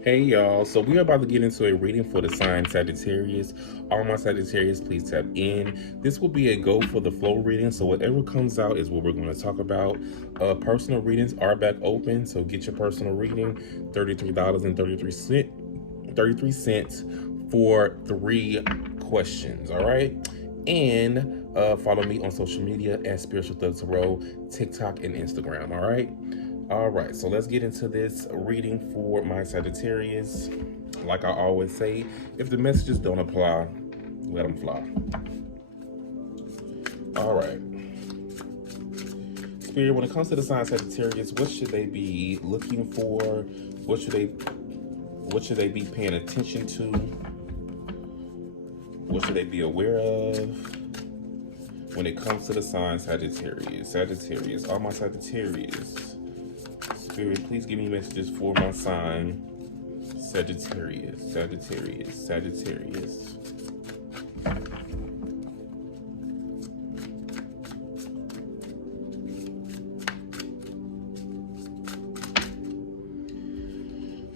Hey y'all, so we are about to get into a reading for the sign Sagittarius. All my Sagittarius, please tap in. This will be a go for the flow reading, so whatever comes out is what we're going to talk about. Personal readings are back open, so get your personal reading, $33.33 for 3 questions, all right? And follow me on social media at Spiritual Thug Tarot, TikTok, and Instagram, all right? All right, so let's get into this reading for my Sagittarius. Like I always say, if the messages don't apply, let them fly. All right. Spirit, when it comes to the sign Sagittarius, what should they be looking for? What should they be paying attention to? What should they be aware of when it comes to the sign Sagittarius? Sagittarius, all my Sagittarius. Spirit, please give me messages for my sign Sagittarius, Sagittarius, Sagittarius.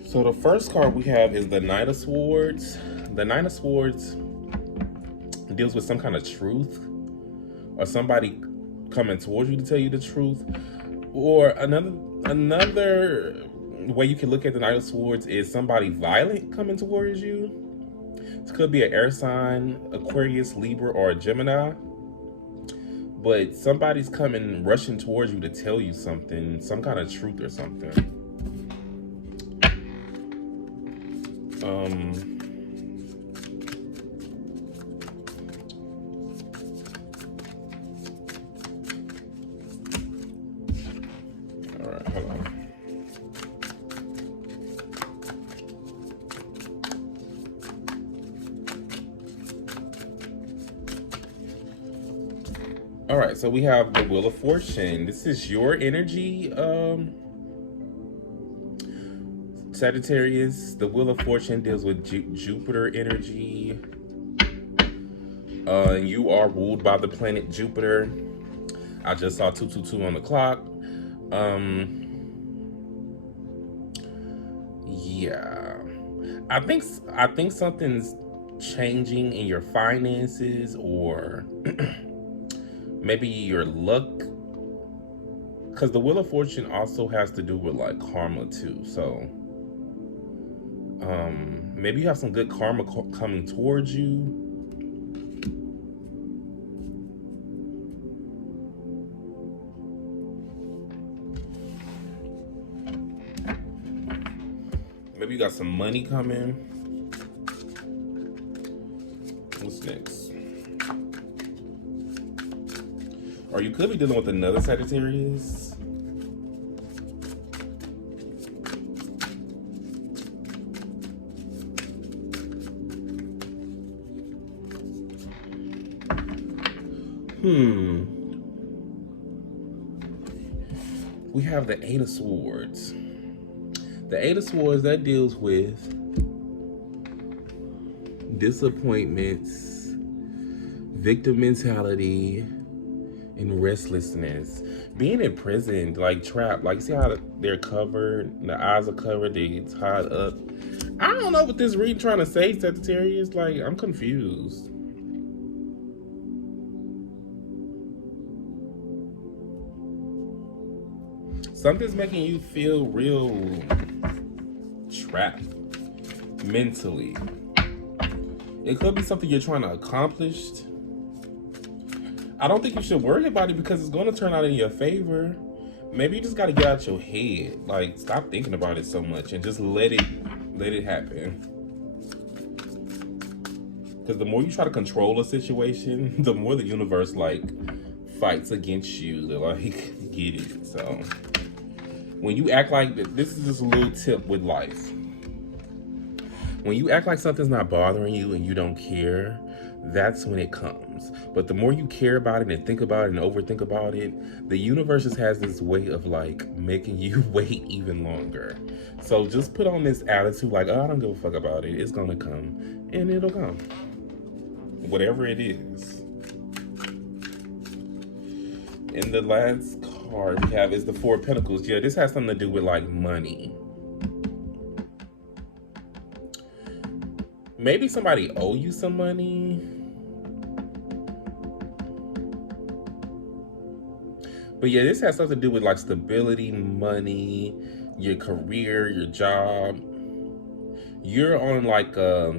So the first card we have is the Knight of Swords. The Knight of Swords deals with some kind of truth, or somebody coming towards you to tell you the truth. Or another way you can look at the Knight of Swords is somebody violent coming towards you. This could be an air sign, Aquarius, Libra, or a Gemini. But somebody's rushing towards you to tell you something, some kind of truth or something. All right, hold on. All right, so we have the Wheel of Fortune. This is your energy, Sagittarius. The Wheel of Fortune deals with Jupiter energy. You are ruled by the planet Jupiter. I just saw 222 on the clock. Yeah, I think something's changing in your finances, or maybe your luck, because the Wheel of Fortune also has to do with like karma too. So maybe you have some good karma coming towards you. Maybe you got some money coming. What's next? Or you could be dealing with another Sagittarius. We have the Eight of Swords. The Eight of Swords, that deals with disappointments, victim mentality, and restlessness. Being in prison, like trapped, like see how they're covered, the eyes are covered, they tied up. I don't know what this reading trying to say, Sagittarius. Like, I'm confused. Something's making you feel real trapped mentally. It could be something you're trying to accomplish. I don't think you should worry about it because it's going to turn out in your favor. Maybe you just got to get out your head. Like, stop thinking about it so much and just let it happen. Because the more you try to control a situation, the more the universe like fights against you to like get it. So when you act like this is just a little tip with life. When you act like something's not bothering you and you don't care, that's when it comes. But the more you care about it and think about it and overthink about it, the universe just has this way of like making you wait even longer. So just put on this attitude like, oh, I don't give a fuck about it. It's gonna come, and it'll come. Whatever it is. And the last card we have is the Four of Pentacles. Yeah, this has something to do with like money. Maybe somebody owe you some money. But yeah, this has something to do with like stability, money, your career, your job. You're on like you're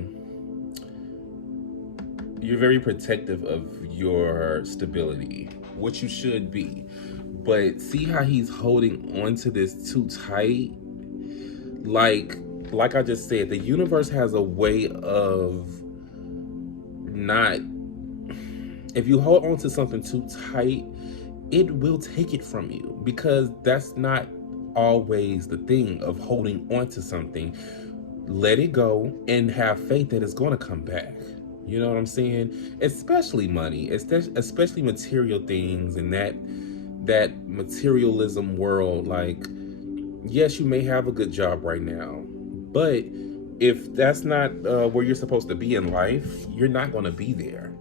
very protective of your stability, which you should be. But see how he's holding on to this too tight? Like I just said, the universe has a way of not, if you hold on to something too tight, it will take it from you, because that's not always the thing of holding on to something. Let it go and have faith that it's going to come back. You know what I'm saying? Especially money, especially material things, and that materialism world. Like, yes, you may have a good job right now, but if that's not where you're supposed to be in life, you're not going to be there.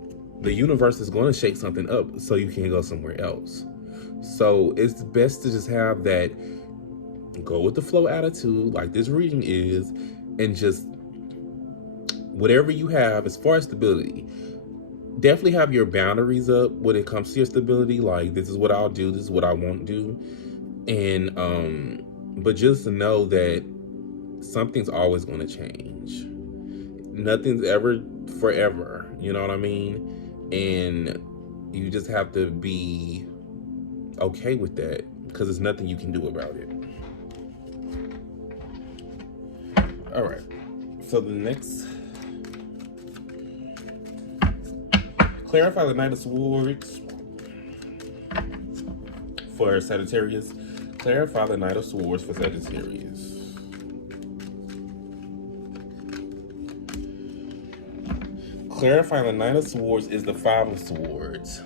The universe is going to shake something up so you can go somewhere else. So it's best to just have that go with the flow attitude, like this reading is, and just whatever you have as far as stability, definitely have your boundaries up when it comes to your stability. Like, this is what I'll do, this is what I won't do. And but just know that something's always going to change. Nothing's ever forever, you know what I mean? And you just have to be okay with that, because there's nothing you can do about it. All right, so the next, clarify the Knight of Swords for Sagittarius. Clarify the Knight of Swords for Sagittarius. Clarifying the Knight of Swords is the Five of Swords.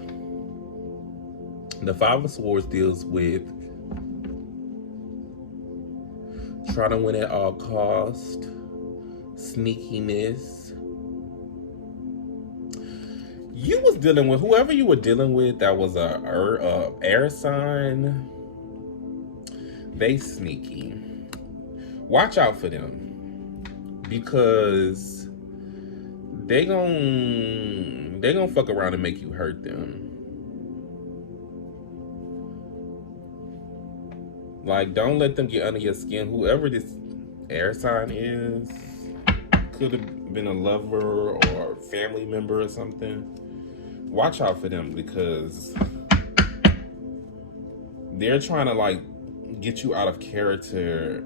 The Five of Swords deals with trying to win at all cost, sneakiness. You was dealing with, whoever you were dealing with, that was a air sign. They sneaky. Watch out for them, because they gon' fuck around and make you hurt them. Like, don't let them get under your skin. Whoever this air sign is, could have been a lover or a family member or something. Watch out for them, because they're trying to like get you out of character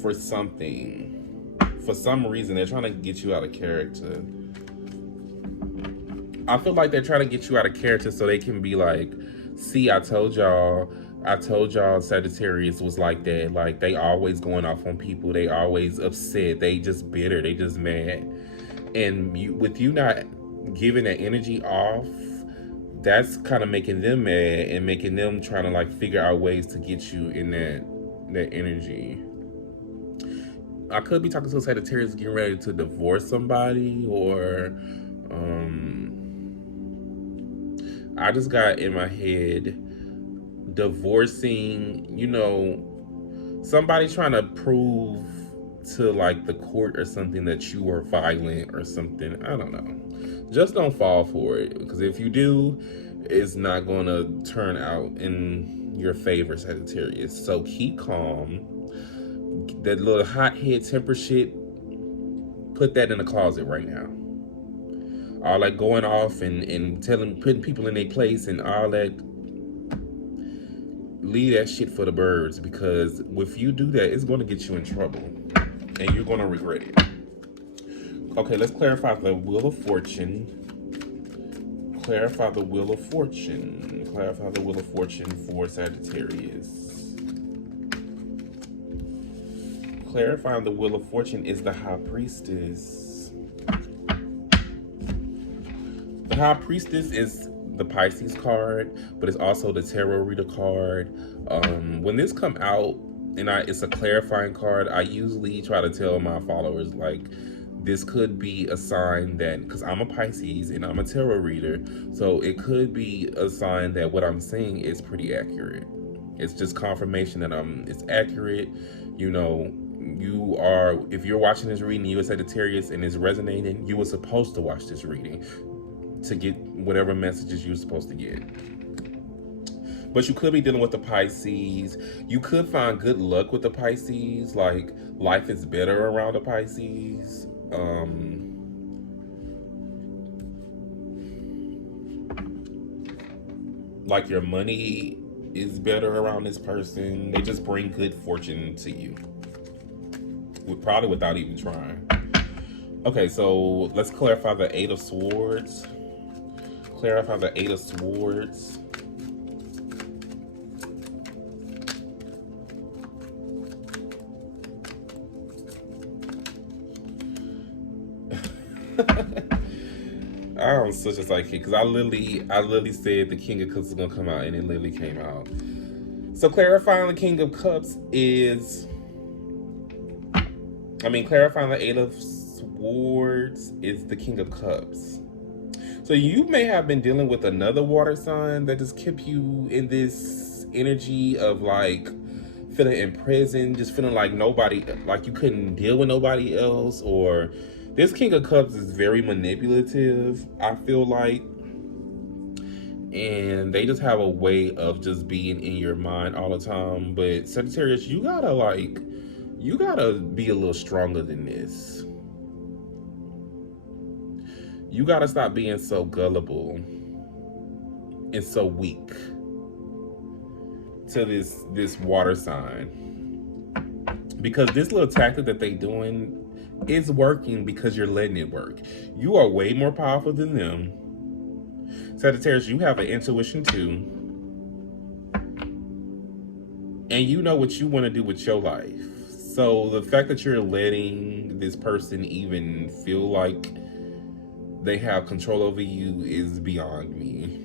for something. For some reason, they're trying to get you out of character. I feel like they're trying to get you out of character so they can be like, see, I told y'all Sagittarius was like that. Like, they always going off on people. They always upset. They just bitter. They just mad. And with you not giving that energy off, that's kind of making them mad and making them trying to like figure out ways to get you in that energy. I could be talking to a Sagittarius getting ready to divorce somebody, or I just got in my head divorcing, you know, somebody trying to prove to like the court or something that you were violent or something. I don't know. Just don't fall for it, because if you do, it's not going to turn out in your favor, Sagittarius. So keep calm. That little hothead temper shit, put that in the closet right now. All that going off and putting people in their place and all that, leave that shit for the birds, because if you do that, it's going to get you in trouble and you're going to regret it. Okay, let's clarify the Wheel of Fortune. Clarify the Wheel of Fortune. Clarify the Wheel of Fortune for Sagittarius. Clarifying the Wheel of Fortune is the High Priestess. The High Priestess is the Pisces card, but it's also the Tarot Reader card. When this come out and it's a clarifying card, I usually try to tell my followers, like, this could be a sign that, because I'm a Pisces and I'm a tarot reader, so it could be a sign that what I'm saying is pretty accurate. It's just confirmation that it's accurate. You know, if you're watching this reading, you a Sagittarius and it's resonating, you were supposed to watch this reading to get whatever messages you're supposed to get. But you could be dealing with the Pisces. You could find good luck with the Pisces. Like, life is better around the Pisces. Like, your money is better around this person. They just bring good fortune to you. Probably without even trying. Okay, so let's clarify the Eight of Swords. Clarify the Eight of Swords. I'm such a psychic because I literally said the King of Cups is gonna come out, and it literally came out. So clarifying the King of Cups is, clarifying the Eight of Swords is the King of Cups. So you may have been dealing with another water sign that just kept you in this energy of like feeling imprisoned, just feeling like you couldn't deal with nobody else, or this King of Cups is very manipulative, I feel like. And they just have a way of just being in your mind all the time. But Sagittarius, you gotta be a little stronger than this. You gotta stop being so gullible and so weak to this water sign. Because this little tactic that they doing is working because you're letting it work. You are way more powerful than them. Sagittarius, you have an intuition too. And you know what you want to do with your life. So the fact that you're letting this person even feel like they have control over you is beyond me.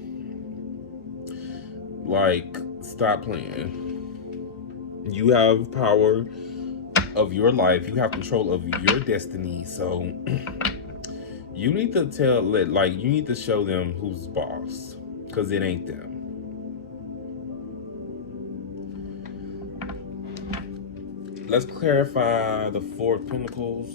Like, stop playing. You have power of your life. You have control of your destiny. So you need to you need to show them who's boss, because it ain't them. Let's clarify the Four of Pentacles.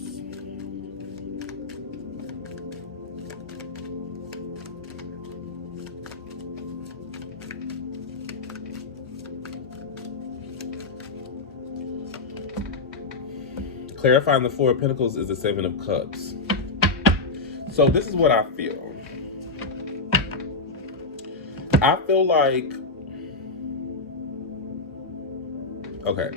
Clarifying the Four of Pentacles is the Seven of Cups. So this is what I feel. I feel like, okay,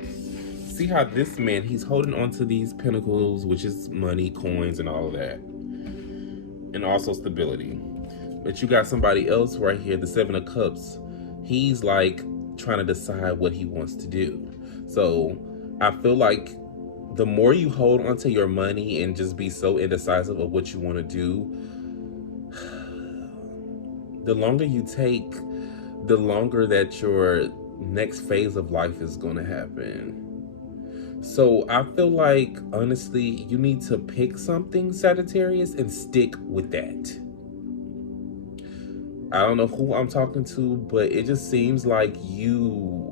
see how this man, he's holding on to these pentacles, which is money, coins, and all of that. And also stability. But you got somebody else right here, the Seven of Cups. He's like trying to decide what he wants to do. So I feel like the more you hold onto your money and just be so indecisive of what you want to do, the longer you take, the longer that your next phase of life is going to happen. So I feel like, honestly, you need to pick something, Sagittarius, and stick with that. I don't know who I'm talking to, but it just seems like you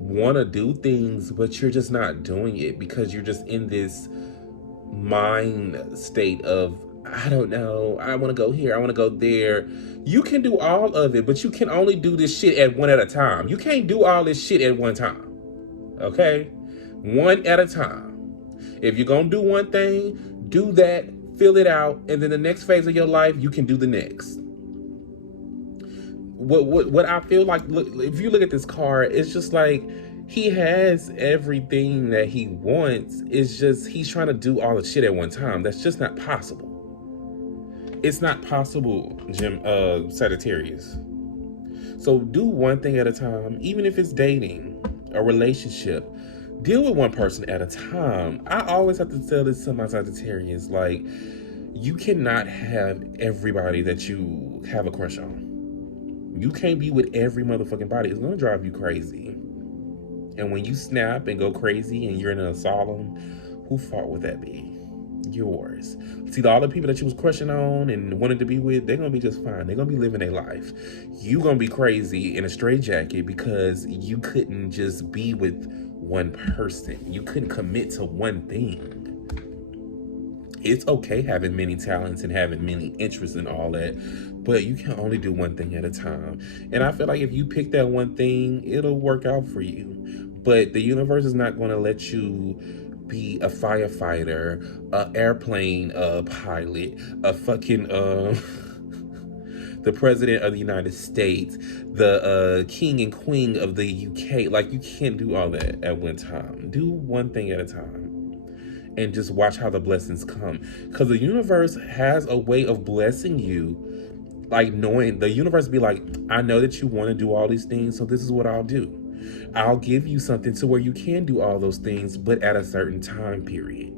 want to do things, but you're just not doing it because you're just in this mind state of, I don't know, I want to go here, I want to go there. You can do all of it, but you can only do this shit at one at a time. You can't do all this shit at one time. Okay? One at a time. If you're going to do one thing, do that, fill it out, and then the next phase of your life, you can do the next. What I feel like, look, if you look at this card, it's just like he has everything that he wants. It's just he's trying to do all the shit at one time. That's just not possible. It's not possible, Sagittarius. So do one thing at a time, even if it's dating, a relationship. Deal with one person at a time. I always have to tell this to my Sagittarius, like, you cannot have everybody that you have a crush on. You can't be with every motherfucking body. It's gonna drive you crazy. And when you snap and go crazy and you're in an asylum, whose fault would that be? Yours. See, all the people that you was crushing on and wanted to be with, they're gonna be just fine. They're gonna be living their life. You gonna be crazy in a straitjacket because you couldn't just be with one person. You couldn't commit to one thing. It's okay having many talents and having many interests and all that, but you can only do one thing at a time. And I feel like if you pick that one thing, it'll work out for you. But the universe is not going to let you be a firefighter, a airplane pilot, a fucking the president of the United States, the king and queen of the UK. Like, you can't do all that at one time. Do one thing at a time. And just watch how the blessings come. Because the universe has a way of blessing you. Like, knowing, the universe be like, I know that you want to do all these things, so this is what I'll do. I'll give you something to where you can do all those things, but at a certain time period.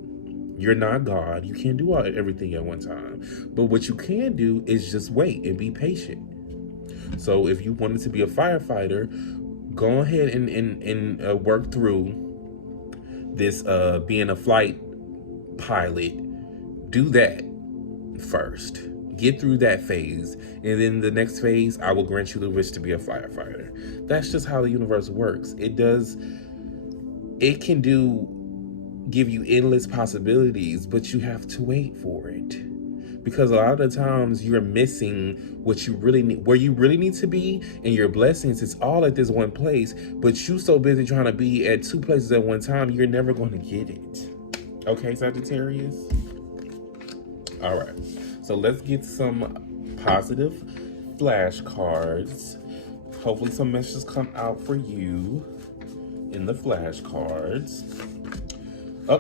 You're not God. You can't do everything at one time. But what you can do is just wait and be patient. So if you wanted to be a firefighter, go ahead and work through this being a flight pilot. Do that first. Get through that phase, and then the next phase, I will grant you the wish to be a firefighter. That's just how the universe works. It can give you endless possibilities, but you have to wait for it. Because a lot of the times you're missing what you really need, where you really need to be, and your blessings is all at this one place, but you so busy trying to be at two places at one time, you're never going to get it. Okay, Sagittarius? All right. So let's get some positive flashcards. Hopefully some messages come out for you in the flashcards.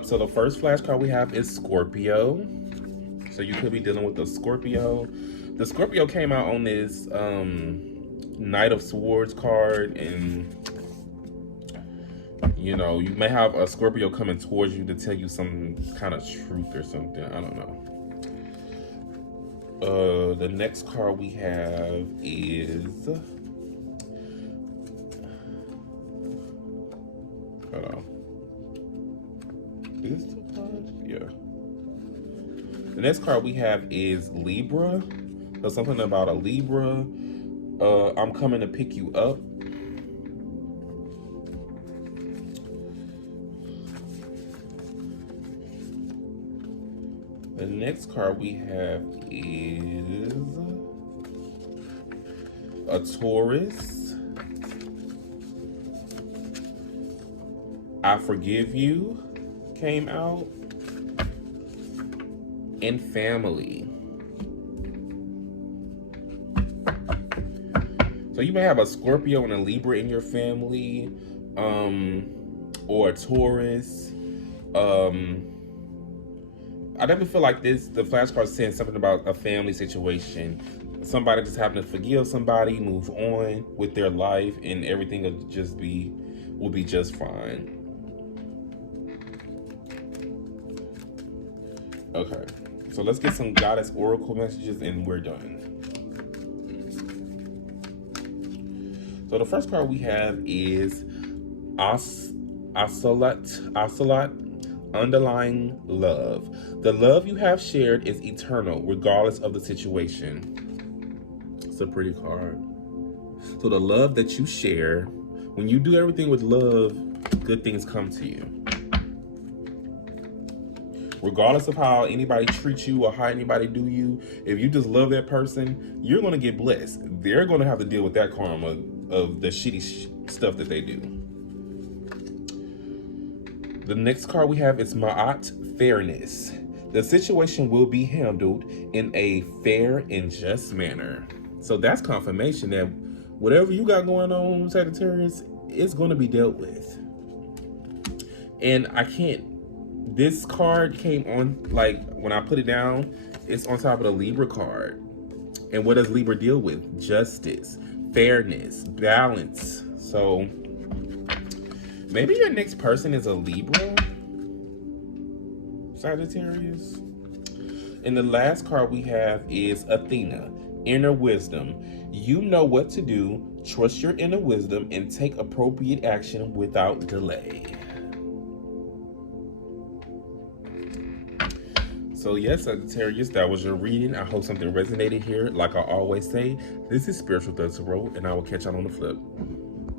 So the first flashcard we have is Scorpio. So you could be dealing with a Scorpio. The Scorpio came out on this Knight of Swords card, and you know, you may have a Scorpio coming towards you to tell you some kind of truth or something. I don't know. The next card we have is, hold on. Is this the card? Yeah. The next card we have is Libra. There's something about a Libra. I'm coming to pick you up. The next card we have is a Taurus. I Forgive You came out. And family. So you may have a Scorpio and a Libra in your family, or a Taurus. I definitely feel like the flashcard is saying something about a family situation. Somebody just having to forgive somebody, move on with their life, and everything will be just fine. Okay, so let's get some Goddess Oracle messages and we're done. So the first card we have is Ocelot, Underlying Love. The love you have shared is eternal, regardless of the situation. It's a pretty card. So the love that you share, when you do everything with love, good things come to you. Regardless of how anybody treats you or how anybody do you, if you just love that person, you're going to get blessed. They're going to have to deal with that karma of the shitty stuff that they do. The next card we have is Ma'at, Fairness. The situation will be handled in a fair and just manner. So that's confirmation that whatever you got going on, Sagittarius, it's going to be dealt with. And this card came on, like, when I put it down, it's on top of the Libra card. And what does Libra deal with? Justice, fairness, balance. So maybe your next person is a Libra, Sagittarius. And the last card we have is Athena, Inner Wisdom. You know what to do, trust your inner wisdom, and take appropriate action without delay. So yes, Sagittarius, that was your reading. I hope something resonated here. Like I always say, this is Spiritual Third Tarot, and I will catch y'all on the flip.